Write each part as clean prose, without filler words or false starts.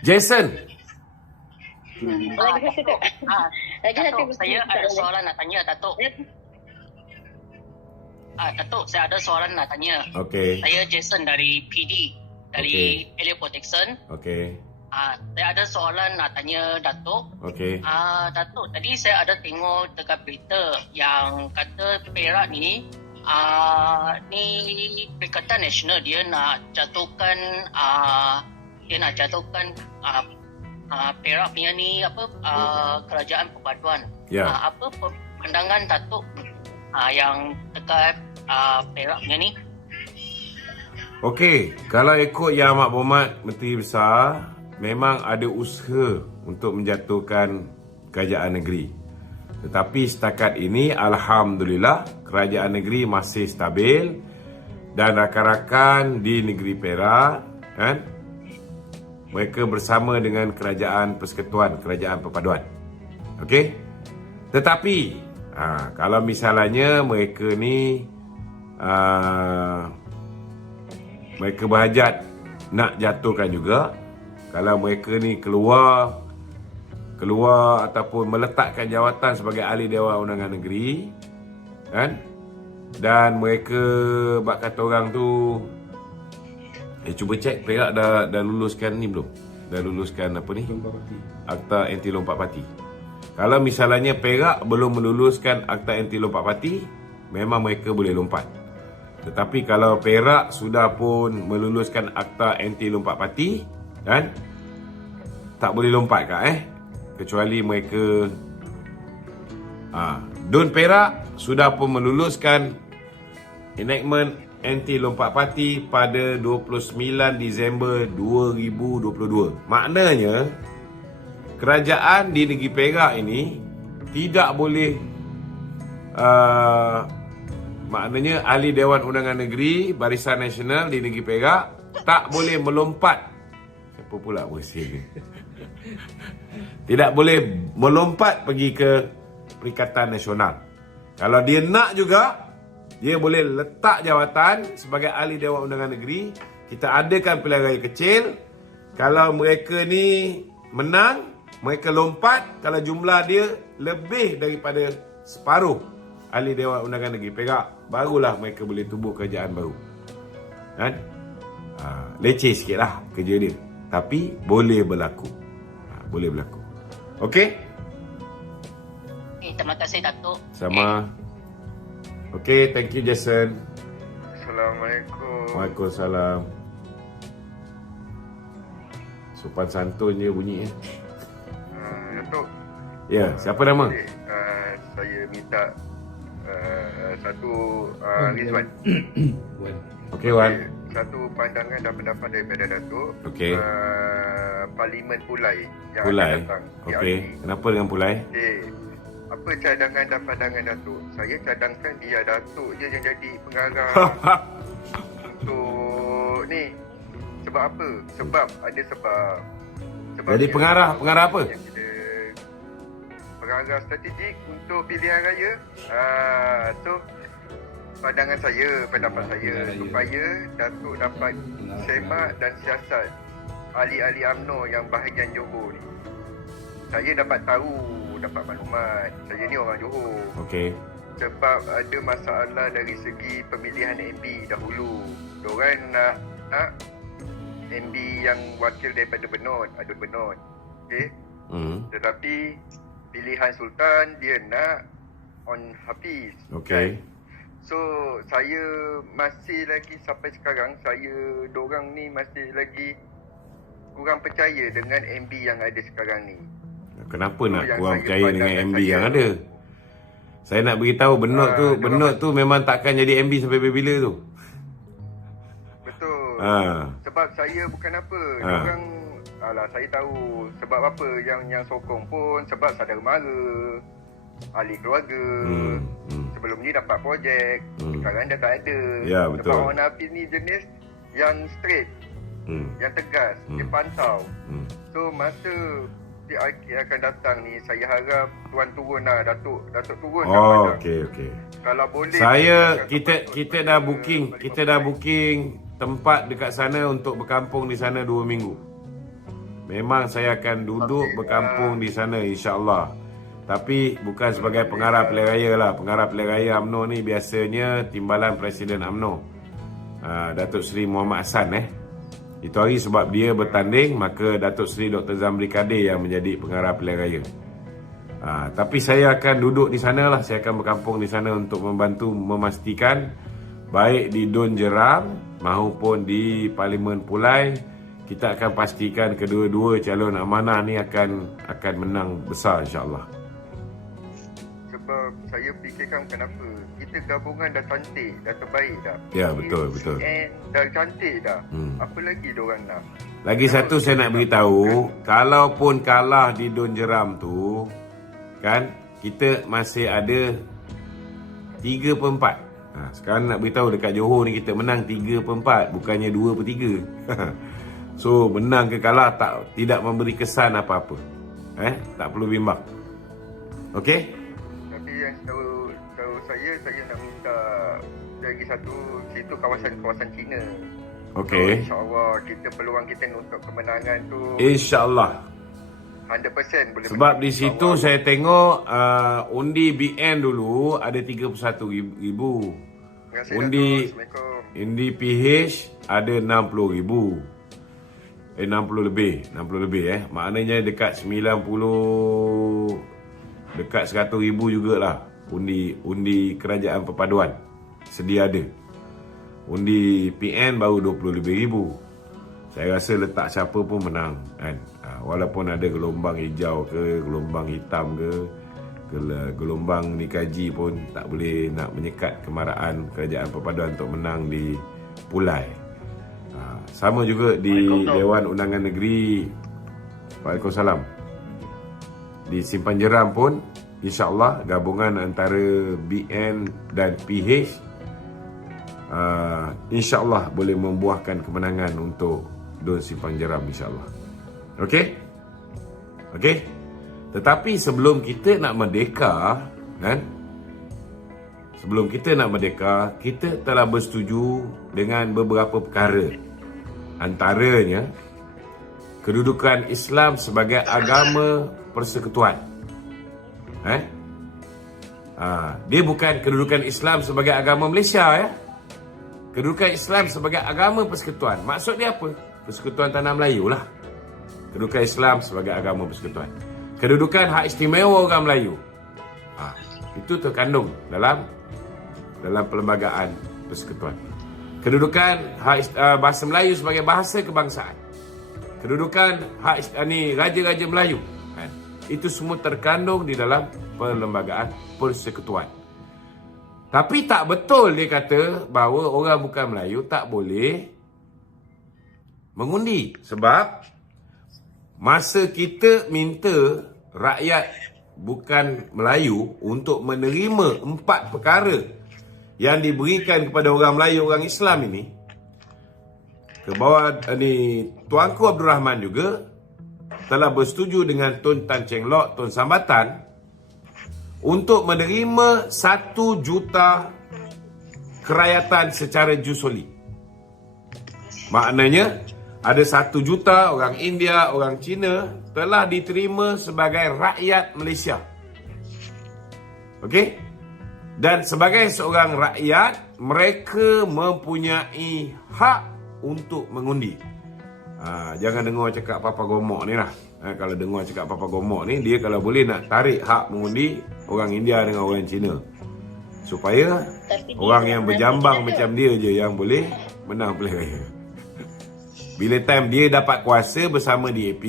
Jason. Datuk, saya ada soalan nak tanya, Datuk. Datuk, saya ada soalan nak tanya. Okey. Saya Jason dari PD, dari Area Protection. Okey. Saya ada soalan nak tanya Datuk. Okey. Datuk, tadi saya ada tengok dekat berita yang kata Perak ni, ni Perikatan Nasional dia nak jatuhkan Perak punya ni kerajaan perpaduan. Ya. Apa pandangan Datuk yang dekat Perak punya ni? Okey, kalau ikut Yang Amat Berhormat Menteri Besar, memang ada usaha untuk menjatuhkan kerajaan negeri. Tetapi setakat ini, alhamdulillah, kerajaan negeri masih stabil dan rakan-rakan di negeri Perak, kan, mereka bersama dengan kerajaan persekutuan, kerajaan perpaduan. Okey? Tetapi kalau misalnya mereka ni mereka berhajat nak jatuhkan juga, kalau mereka ni keluar ataupun meletakkan jawatan sebagai ahli Dewan Undangan Negeri, kan, dan mereka bak kata orang tu cuba cek Perak dah luluskan ni belum? Dah luluskan apa ni? Akta anti lompat parti. Kalau misalnya Perak belum meluluskan akta anti lompat parti, memang mereka boleh lompat. Tetapi kalau Perak sudah pun meluluskan akta anti lompat parti, kan, tak boleh lompat kak kecuali mereka Dun Perak sudah pun meluluskan enactment anti lompat parti pada 29 Disember 2022. Maknanya kerajaan di negeri Perak ini tidak boleh maknanya ahli Dewan Undangan Negeri Barisan Nasional di negeri Perak tak boleh melompat. Siapa pula bersin ni? Tidak boleh melompat pergi ke Perikatan Nasional. Kalau dia nak juga, dia boleh letak jawatan sebagai ahli Dewan Undangan Negeri. Kita adakan pilihan raya kecil. Kalau mereka ni menang, mereka lompat. Kalau jumlah dia lebih daripada separuh ahli Dewan Undangan Negeri Perak, barulah mereka boleh tubuh kerajaan baru. Kan? Leceh sikit lah kerja dia, tapi boleh berlaku. Boleh berlaku. Okey? Terima kasih, Datuk. Sama. Okey, thank you Jason. Assalamualaikum. Waalaikumsalam. Sopan santun je bunyi Datuk. Ya, siapa nama? Saya minta satu Rizwan. Okey Wan. Satu pandangan dan pendapat daripada Datuk. Okey. Parlimen Pulai yang Pulai. akan datang. Okey, kenapa dengan Pulai? Okey. Apa cadangan dan pandangan Datuk? Saya cadangkan dia Datuk je yang jadi pengarah untuk ni. Sebab apa? Sebab ada sebab. Jadi pengarah apa? Pengarah strategik untuk pilihan raya. So pandangan saya, pendapat saya supaya Datuk dapat semak dan siasat ahli-ahli UMNO yang bahagian Johor ni. Saya dapat maklumat. Saya ni orang Johor. Okey. Sebab ada masalah dari segi pemilihan MB dahulu. Diorang nak MB yang wakil daripada Adun Benot. Okey. Tetapi pilihan Sultan dia nak on Hafiz. Okey. So saya masih lagi sampai sekarang, diorang ni masih lagi kurang percaya dengan MB yang ada sekarang ni. Kenapa nak yang kurang saya percaya dengan pandangkan MB saya. yang ada? Saya nak beritahu Benot tu memang takkan jadi MB sampai bila tu. Betul. Sebab saya bukan apa. Diorang saya tahu sebab apa yang sokong pun sebab saudara mara, ahli keluarga. Sebelum ni dapat projek, sekarang dah tak ada. Ya, betul. Sebab orang Hafiz ni jenis yang straight, yang tegas, dia pantau. So masa PRK akan datang ni, saya harap Tuan turun lah, Datuk turun. Okey. Kalau boleh, Kita dah booking tempat dekat sana untuk berkampung di sana 2 minggu. Memang saya akan duduk berkampung di sana insya-Allah. Tapi bukan sebagai pengarah pilihan raya lah. Pengarah pilihan raya UMNO ni biasanya timbalan Presiden UMNO, Datuk Seri Muhammad Hassan. Itu hari sebab dia bertanding, maka Datuk Seri Dr. Zamri Kadir yang menjadi pengarah pilihan raya. Tapi saya akan duduk di sana lah. Saya akan berkampung di sana untuk membantu memastikan baik di Dun Jeram maupun di Parlimen Pulai, kita akan pastikan kedua-dua calon amanah ni akan menang besar insya-Allah. Sebab saya fikirkan kenapa kita gabungan dah cantik, dah terbaik dah. Ya, betul. Dah cantik dah. Apa lagi diorang nak? Lagi satu saya nak beritahu, kalaupun kalah di Dun Jeram tu, kan, kita masih ada 3/4. Sekarang nak beritahu dekat Johor ni kita menang 3/4, bukannya 2/3. So, menang ke kalah tidak memberi kesan apa-apa. Tak perlu bimbang. Okey? Tapi yang tahu saya nak minta lagi satu, situ kawasan Cina. Okey. So, InsyaAllah kita peluang kita untuk kemenangan tu InsyaAllah. 100% boleh. Sebab di situ saya tengok undi BN dulu ada 31,000. Undi PH ada 60,000. 60 lebih. Maknanya dekat 90, dekat 100,000 jugalah undi kerajaan perpaduan sedia ada. Undi PN baru 20,000. Saya rasa letak siapa pun menang, kan. Walaupun ada gelombang hijau ke, gelombang hitam ke, gelombang nikaji pun tak boleh nak menyekat kemarahan kerajaan perpaduan untuk menang di Pulai. Sama juga di Dewan Undangan Negeri. Waalaikumsalam. Di Simpan Jeram pun insya-Allah gabungan antara BN dan PH insya-Allah boleh membuahkan kemenangan untuk Dun Simpang Jeram insya-Allah. Okey? Tetapi sebelum kita nak merdeka, kan? Sebelum kita nak merdeka, kita telah bersetuju dengan beberapa perkara. Antaranya kedudukan Islam sebagai agama persekutuan. Dia bukan kedudukan Islam sebagai agama Malaysia, Kedudukan Islam sebagai agama persekutuan. Maksud dia apa? Persekutuan Tanah Melayu lah. Kedudukan Islam sebagai agama persekutuan. Kedudukan hak istimewa orang Melayu. Itu terkandung dalam perlembagaan persekutuan. Kedudukan hak bahasa Melayu sebagai bahasa kebangsaan. Kedudukan hak raja-raja Melayu. Itu semua terkandung di dalam perlembagaan persekutuan. Tapi tak betul dia kata bahawa orang bukan Melayu tak boleh mengundi. Sebab masa kita minta rakyat bukan Melayu untuk menerima 4 perkara yang diberikan kepada orang Melayu, orang Islam ini, ke bawah Tuanku Abdul Rahman juga telah bersetuju dengan Tun Tan Cheng Lock, Tun Sambatan, untuk menerima 1 juta kerakyatan secara jusoli. Maknanya ada 1 juta orang India, orang Cina telah diterima sebagai rakyat Malaysia. Okey? Dan sebagai seorang rakyat, mereka mempunyai hak untuk mengundi. Jangan dengar cakap Papa Gomok ni lah. Kalau dengar cakap Papa Gomok ni, dia kalau boleh nak tarik hak mengundi orang India dengan orang Cina. Supaya orang yang berjambang macam dia je yang boleh menang pilihan raya. Bila time dia dapat kuasa bersama DAP,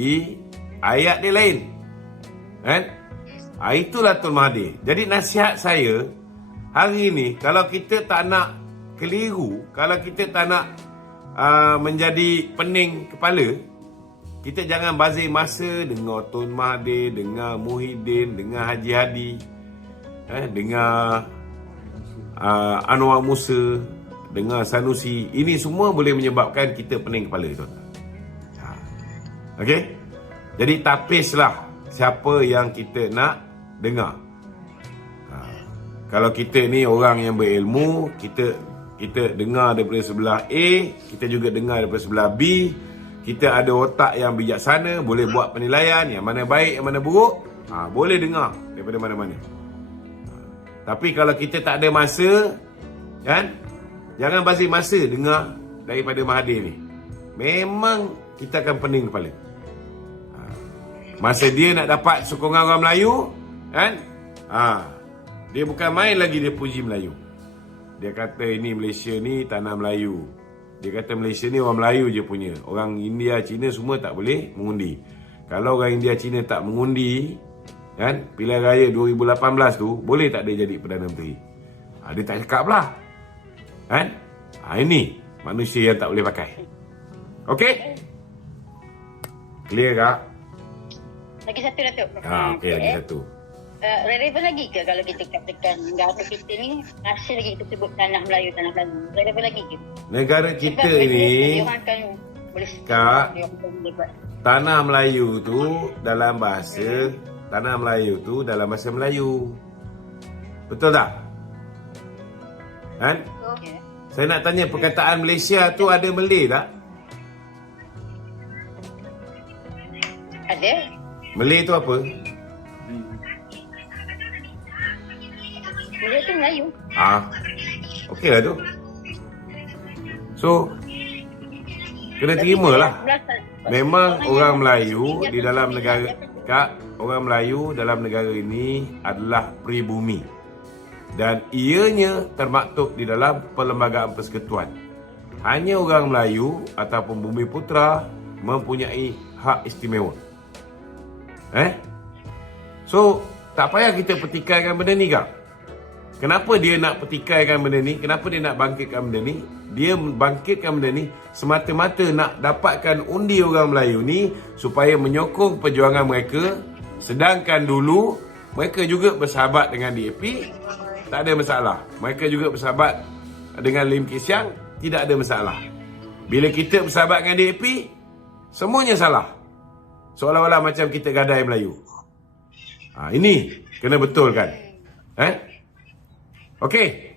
ayat dia lain. Itulah Tun Mahathir. Jadi nasihat saya hari ni, kalau kita tak nak keliru, kalau kita tak nak menjadi pening kepala, kita jangan bazir masa dengar Tun Mahathir, dengar Muhyiddin, dengar Haji Hadi, dengar Anwar Musa, dengar Sanusi. Ini semua boleh menyebabkan kita pening kepala, tuan-tuan. Okey? Jadi tapislah siapa yang kita nak dengar. Kalau kita ni orang yang berilmu, kita dengar daripada sebelah A, kita juga dengar daripada sebelah B. kita ada otak yang bijaksana, boleh buat penilaian yang mana baik, yang mana buruk, boleh dengar daripada mana-mana. Tapi kalau kita tak ada masa, kan, jangan bazir masa dengar daripada Mahathir ni. Memang kita akan pening kepala. Masa dia nak dapat sokongan orang Melayu, kan, dia bukan main lagi dia puji Melayu. Dia kata ini Malaysia ni tanah Melayu. Dia kata Malaysia ni orang Melayu je punya. Orang India, Cina semua tak boleh mengundi. Kalau orang India, Cina tak mengundi, kan, pilihan raya 2018 tu, boleh tak dia jadi Perdana Menteri? Dia tak cakap lah. Kan? Ini manusia yang tak boleh pakai. Okey? Clear tak? Lagi satu, Datuk. Okey, lagi satu. Relevan lagi ke kalau kita katakan negara kita ni masih lagi kita sebut tanah Melayu? Relevan lagi ke? Negara kita Sebab ini, dia orang akan boleh Kak, dia orang boleh buat. tanah Melayu tu dalam bahasa Melayu. Betul tak? Kan? Okay. Saya nak tanya, perkataan Malaysia tu ada Malay tak? Ada? Malay tu apa? Dia tu Melayu. Okey lah tu. So, kena terima lah. Memang orang Melayu di dalam negara, Kak, orang Melayu dalam negara ini adalah pribumi. Dan ianya termaktub di dalam Perlembagaan Persekutuan. Hanya orang Melayu ataupun Bumi Putera mempunyai hak istimewa. So, tak payah kita petikaikan benda ni, Kak. Kenapa dia nak petikaikan benda ni? Kenapa dia nak bangkitkan benda ni? Dia bangkitkan benda ni semata-mata nak dapatkan undi orang Melayu ni supaya menyokong perjuangan mereka. Sedangkan dulu mereka juga bersahabat dengan DAP, tak ada masalah. Mereka juga bersahabat dengan Lim Kee Siang, tidak ada masalah. Bila kita bersahabat dengan DAP, semuanya salah. Seolah-olah macam kita gadai Melayu. Ini kena betulkan. Okey.